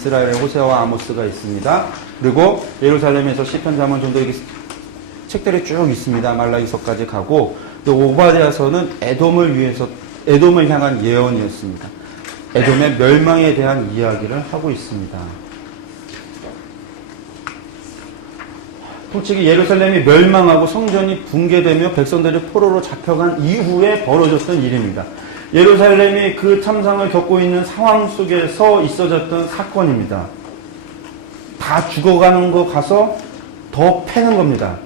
이스라엘 호세아와 아모스가 있습니다. 그리고 예루살렘에서 시편 잠언 정도 이렇게 책들이 쭉 있습니다. 말라기서까지 가고, 또 오바댜서는 에돔을 향한 예언이었습니다. 에돔의 멸망에 대한 이야기를 하고 있습니다. 솔직히 예루살렘이 멸망하고 성전이 붕괴되며 백성들이 포로로 잡혀간 이후에 벌어졌던 일입니다. 예루살렘이 그 참상을 겪고 있는 상황 속에서 있어졌던 사건입니다. 다 죽어가는 거 가서 더 패는 겁니다.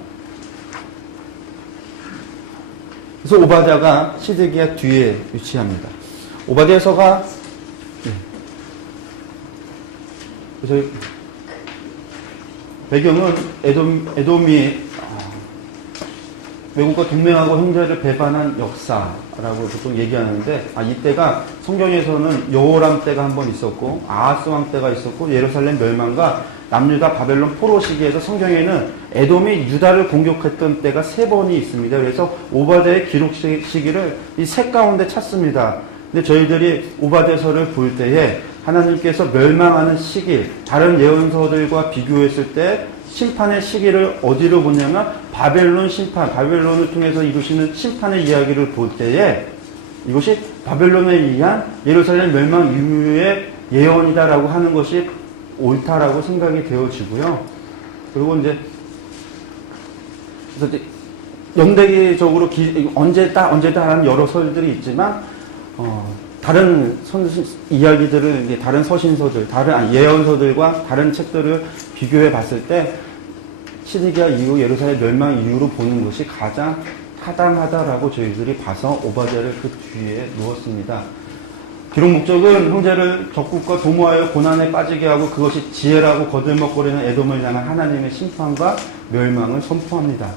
그래서 오바댜가 시드기야 뒤에 위치합니다. 오바댜서가 그래서 배경은 에돔이 외국과 동맹하고 형제를 배반한 역사라고 보통 얘기하는데, 이때가 성경에서는 여호람 때가 한 번 있었고 아하스 왕 때가 있었고 예루살렘 멸망과 남유다 바벨론 포로 시기에서 성경에는 에돔이 유다를 공격했던 때가 3번이 있습니다. 그래서 오바댜의 기록 시기를 이 셋 가운데 찾습니다. 근데 저희들이 오바댜서를 볼 때에 하나님께서 멸망하는 시기, 다른 예언서들과 비교했을 때 심판의 시기를 어디로 보냐면 바벨론 심판, 바벨론을 통해서 이루시는 심판의 이야기를 볼 때에 이것이 바벨론에 의한 예루살렘 멸망 이후의 예언이다라고 하는 것이 옳다라고 생각이 되어지고요. 그리고 이제 연대기적으로 언제다 하는 여러 설들이 있지만 다른 이야기들을 다른 서신서들, 다른 예언서들과 다른 책들을 비교해 봤을 때 시드기야 이후 예루살렘 멸망 이후로 보는 것이 가장 타당하다라고 저희들이 봐서 오바댜를 그 뒤에 놓았습니다. 기록 목적은 형제를 적국과 도모하여 고난에 빠지게 하고 그것이 지혜라고 거들먹거리는 에돔을 향한 하나님의 심판과 멸망을 선포합니다.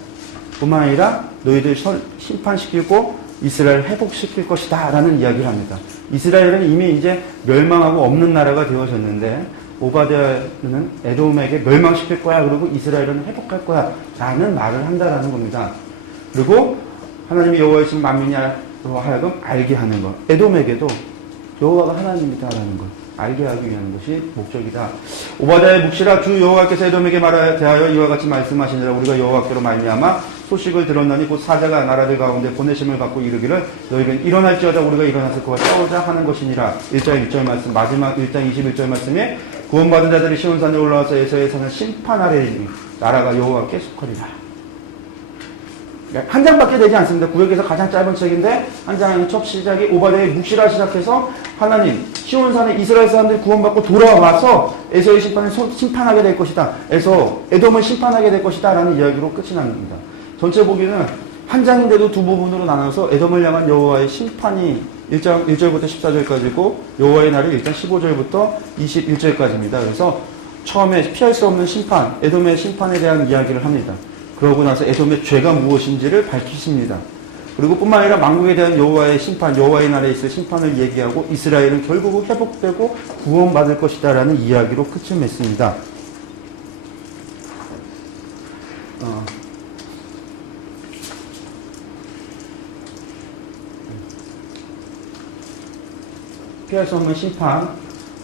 뿐만 아니라 너희들 심판시키고 이스라엘을 회복시킬 것이다 라는 이야기를 합니다. 이스라엘은 이미 이제 멸망하고 없는 나라가 되어졌는데 오바댜는 에돔에게 멸망시킬 거야, 그리고 이스라엘은 회복할 거야 라는 말을 한다라는 겁니다. 그리고 하나님이 여호와이신 만민이로 하여금 알게 하는 것, 에돔에게도 여호와가 하나님이다라는 것 알게 하기 위한 것이 목적이다. 오바댜의 묵시라 주 여호와께서 에돔에게 대하여 이와 같이 말씀하시니라. 우리가 여호와께로 말미암아 소식을 들었나니 곧 사자가 나라들 가운데 보내심을 받고 이르기를 너희는 일어날지어다 우리가 일어나서 그와 싸우자 하는 것이니라. 1장 1절 말씀, 마지막 1장 21절 말씀에 구원받은 자들이 시온산에 올라와서 에서의 산을 심판하리니 나라가 여호와께 속하리라. 한 장밖에 되지 않습니다. 구역에서 가장 짧은 책인데 한 장의 첫 시작이 오바댜의 묵시라 시작해서 하나님 시온산에 이스라엘 사람들이 구원받고 돌아와서 에서의 심판을 심판하게 될 것이다. 에돔을 심판하게 될 것이다 라는 이야기로 끝이 납니다. 전체 보기는 한 장인데도 두 부분으로 나눠서 에돔을 향한 여호와의 심판이 1절부터 14절까지고 여호와의 날이 1장 15절부터 21절까지입니다. 그래서 처음에 피할 수 없는 심판, 에돔의 심판에 대한 이야기를 합니다. 그러고 나서 에돔의 죄가 무엇인지를 밝히십니다. 그리고 뿐만 아니라 만국에 대한 여호와의 심판, 여호와의 날에 있을 심판을 얘기하고 이스라엘은 결국 회복되고 구원받을 것이다 라는 이야기로 끝을 맺습니다. 피할 수 없는 심판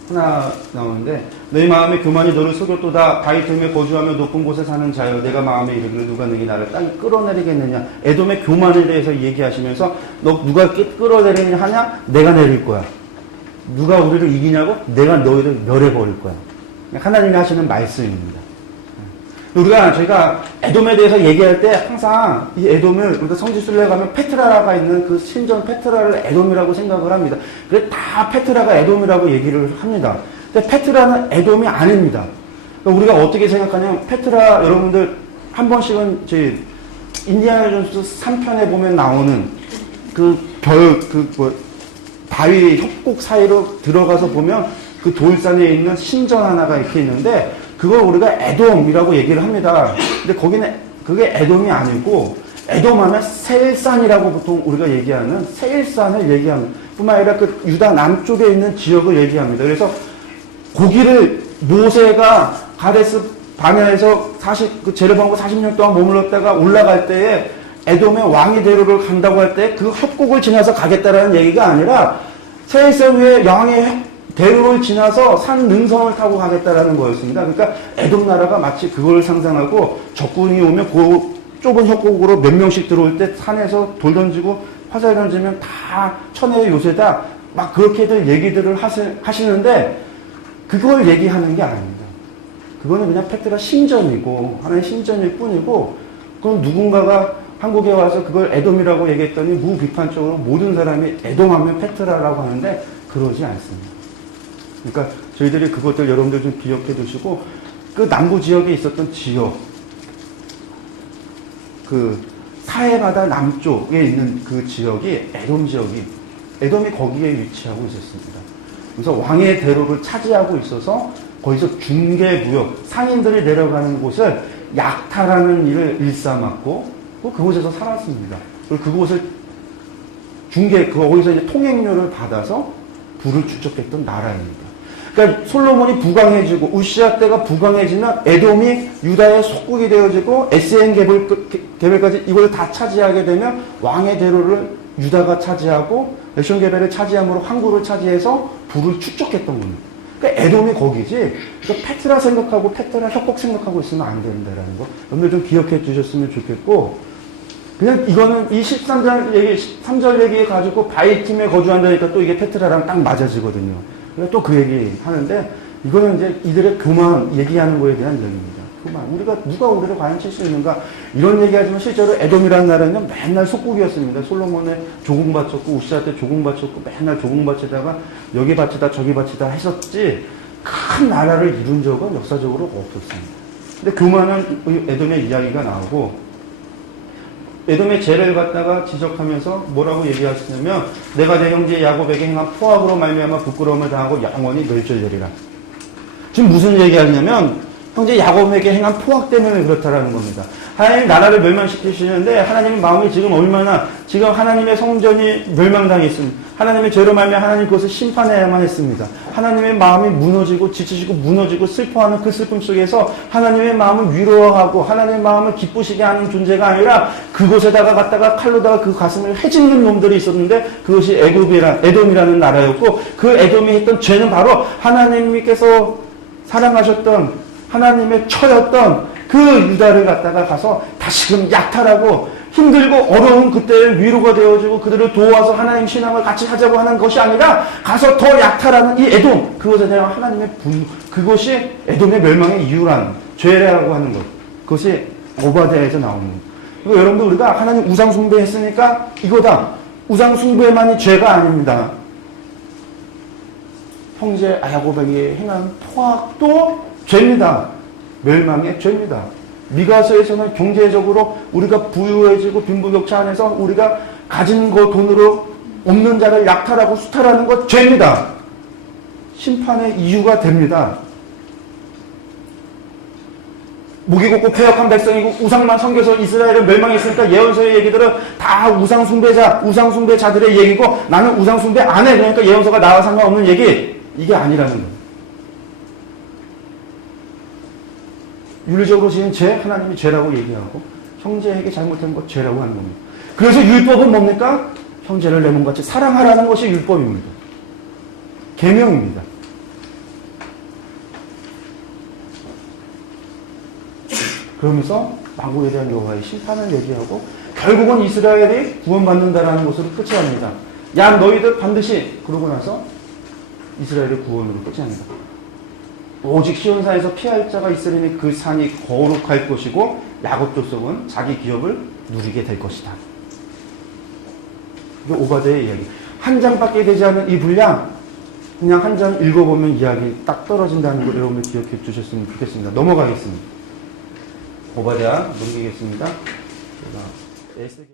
하나 나오는데 너희 마음에 교만이 너를 속였도다. 바위 틈에 거주하며 높은 곳에 사는 자여 내가 마음에 이르기를 누가 너희 나를 땅에 끌어내리겠느냐. 에돔의 교만에 대해서 얘기하시면서 너 누가 끌어내리냐 하냐? 내가 내릴 거야. 누가 우리를 이기냐고? 내가 너희를 멸해버릴 거야. 하나님이 하시는 말씀입니다. 저희가 에돔에 대해서 얘기할 때 항상 이 에돔을 우리가 성지순례 가면 페트라가 있는 그 신전 페트라를 에돔이라고 생각을 합니다. 그래서 다 페트라가 에돔이라고 얘기를 합니다. 근데 페트라는 에돔이 아닙니다. 그러니까 우리가 어떻게 생각하냐면 페트라 여러분들 한 번씩은 저희 인디아나 존스 3편에 보면 나오는 바위 협곡 사이로 들어가서 보면 그 돌산에 있는 신전 하나가 이렇게 있는데 그걸 우리가 에돔이라고 얘기를 합니다. 근데 거기는 그게 에돔이 아니고 에돔하면 세일산이라고 보통 우리가 얘기하는 세일산을 얘기합니다. 뿐만 아니라 그 유다 남쪽에 있는 지역을 얘기합니다. 그래서 거기를 모세가 가데스 바냐에서 제르반과 40년 동안 머물렀다가 올라갈 때에 에돔의 왕이 데려를 간다고 할 때 그 협곡을 지나서 가겠다라는 얘기가 아니라 세일산 위에 왕의 대로를 지나서 산 능선을 타고 가겠다라는 거였습니다. 그러니까 에돔 나라가 마치 그걸 상상하고 적군이 오면 그 좁은 협곡으로 몇 명씩 들어올 때 산에서 돌 던지고 화살 던지면 다 천혜의 요새다. 막 그렇게들 얘기들을 하시는데 그걸 얘기하는 게 아닙니다. 그거는 그냥 팩트가 신전이고 하나의 신전일 뿐이고 그럼 누군가가 한국에 와서 그걸 에돔이라고 얘기했더니 무비판적으로 모든 사람이 에돔하면 팩트라라고 하는데 그러지 않습니다. 그러니까 저희들이 그것들 여러분들 좀 기억해 두시고 그 남부 지역에 있었던 지역 그 사해바다 남쪽에 있는 그 지역이 에돔 지역이 에돔이 거기에 위치하고 있었습니다. 그래서 왕의 대로를 차지하고 있어서 거기서 중개구역 상인들이 내려가는 곳을 약탈하는 일을 일삼았고 그곳에서 살았습니다. 그리고 그곳을 거기서 이제 통행료를 받아서 부를 축적했던 나라입니다. 그러니까 솔로몬이 부강해지고 우시아 때가 부강해지면 에돔이 유다의 속국이 되어지고 에스엔 게벨까지 이걸 다 차지하게 되면 왕의 대로를 유다가 차지하고 에션 게벨을 차지함으로 항구를 차지해서 부를 축적했던 겁니다. 그러니까 에돔이 거기지. 그러니까 페트라 생각하고 페트라 협곡 생각하고 있으면 안 된다라는 거. 여러분들 좀 기억해 주셨으면 좋겠고 그냥 이거는 이 13절 얘기, 13절 얘기 가지고 바이팀에 거주한다니까 또 이게 페트라랑 딱 맞아지거든요. 또 그 얘기 하는데 이거는 이제 이들의 교만 얘기하는 거에 대한 얘기입니다. 교만. 누가 우리를 과연 칠 수 있는가? 이런 얘기하지만 실제로 에돔이라는 나라는 맨날 속국이었습니다. 솔로몬에 조공 바쳤고 우시아 때 조공 바쳤고 맨날 조공 바치다가 여기 바치다 저기 바치다 했었지 큰 나라를 이룬 적은 역사적으로 없었습니다. 근데 교만한 에돔의 이야기가 나오고 에돔의 죄를 갖다가 지적하면서 뭐라고 얘기하시냐면 내가 내 형제 야곱에게 행한 포악으로 말미암아 부끄러움을 당하고 영원히 멸절되리라. 지금 무슨 얘기하냐면 형제 야곱에게 행한 포악 때문에 그렇다라는 겁니다. 하나님 나라를 멸망시키시는데 하나님의 마음이 지금 얼마나 지금 하나님의 성전이 멸망당했습니다. 하나님의 죄로 말미암아 하나님 그것을 심판해야만 했습니다. 하나님의 마음이 무너지고 지치시고 무너지고 슬퍼하는 그 슬픔 속에서 하나님의 마음을 위로하고 하나님의 마음을 기쁘시게 하는 존재가 아니라 그곳에다가 갖다가 칼로다가 그 가슴을 헤집는 놈들이 있었는데 그것이 에돔이라는 나라였고 그 에돔이 했던 죄는 바로 하나님께서 사랑하셨던 하나님의 처였던 그 유다를 갖다가 가서 다시금 약탈하고 힘들고 어려운 그때의 위로가 되어주고 그들을 도와서 하나님 신앙을 같이 하자고 하는 것이 아니라 가서 더 약탈하는 이 에돔 그것에 대한 하나님의 분노 그것이 에돔의 멸망의 이유라는 죄라고 하는 것 그것이 오바댜에서 나오는 것 그리고 여러분들 우리가 하나님 우상 숭배했으니까 이거다 우상 숭배만이 죄가 아닙니다. 형제 야곱에게 행한 포악도 죄입니다. 멸망의 죄입니다. 미가서에서는 경제적으로 우리가 부유해지고 빈부격차 안에서 우리가 가진 거 돈으로 없는 자를 약탈하고 수탈하는 것 죄입니다. 심판의 이유가 됩니다. 무기고고 패역한 백성이고 우상만 섬겨서 이스라엘을 멸망했으니까 예언서의 얘기들은 다 우상숭배자들의 얘기고 나는 우상숭배 안 해. 그러니까 예언서가 나와 상관없는 얘기. 이게 아니라는 거예요. 윤리적으로 지은 죄, 하나님이 죄라고 얘기하고 형제에게 잘못한 것 죄라고 하는 겁니다. 그래서 율법은 뭡니까? 형제를 내 몸같이 사랑하라는 것이 율법입니다. 계명입니다. 그러면서 만국에 대한 여호와의 심판을 얘기하고 결국은 이스라엘이 구원받는다라는 것으로 끝이 납니다. 야 너희들 반드시 그러고 나서 이스라엘의 구원으로 끝이 납니다. 오직 시온산에서 피할 자가 있으리니 그 산이 거룩할 것이고 야곱 족속은 자기 기업을 누리게 될 것이다. 이게 오바댜의 이야기. 한 장밖에 되지 않은 이 분량 그냥 한 장 읽어보면 이야기 딱 떨어진다는 걸 여러분들 기억해 주셨으면 좋겠습니다. 넘어가겠습니다. 오바댜 넘기겠습니다. 제가